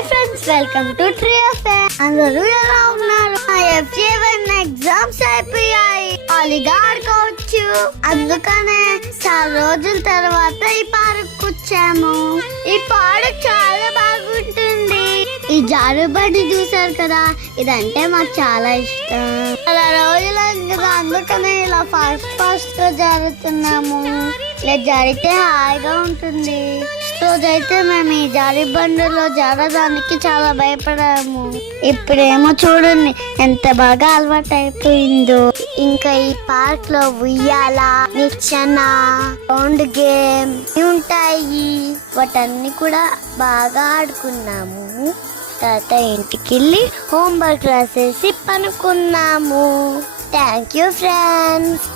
Hi friends, welcome to tree of అందరూ ఎలా ఉన్నారు? FJ1 ఎగ్జామ్స్ అయిపోయాయి, ఖాళీగా ఆడుకోవచ్చు. అందుకనే చాలా రోజుల తర్వాత ఈ పార్క్ వచ్చాము. ఈ పార్క్ చాలా బాగుంటుంది. ఈ జారుబండి చూసారు కదా, ఇదంటే మాకు చాలా ఇష్టం. చాలా రోజులైంది కదా, అందుకనే ఇలా ఫాస్ట్ గా జరుగుతున్నాము. ఇలా జరిగితే హాయిగా ఉంటుంది. రోజైతే మేము ఈ జారి బండిలో జారడానికి చాలా భయపడాము. ఇప్పుడేమో చూడండి ఎంత బాగా అలవాటు అయిపోయిందో. ఇంకా ఈ పార్క్ లో ఉయ్యాల, నిచ్చెన, రౌండ్ గేమ్ ఉంటాయి. వాటన్ని కూడా బాగా ఆడుకున్నాము. తర్వాత ఇంటికి వెళ్ళి హోంవర్క్ రాసేసి పనుకున్నాము. Thank you friends.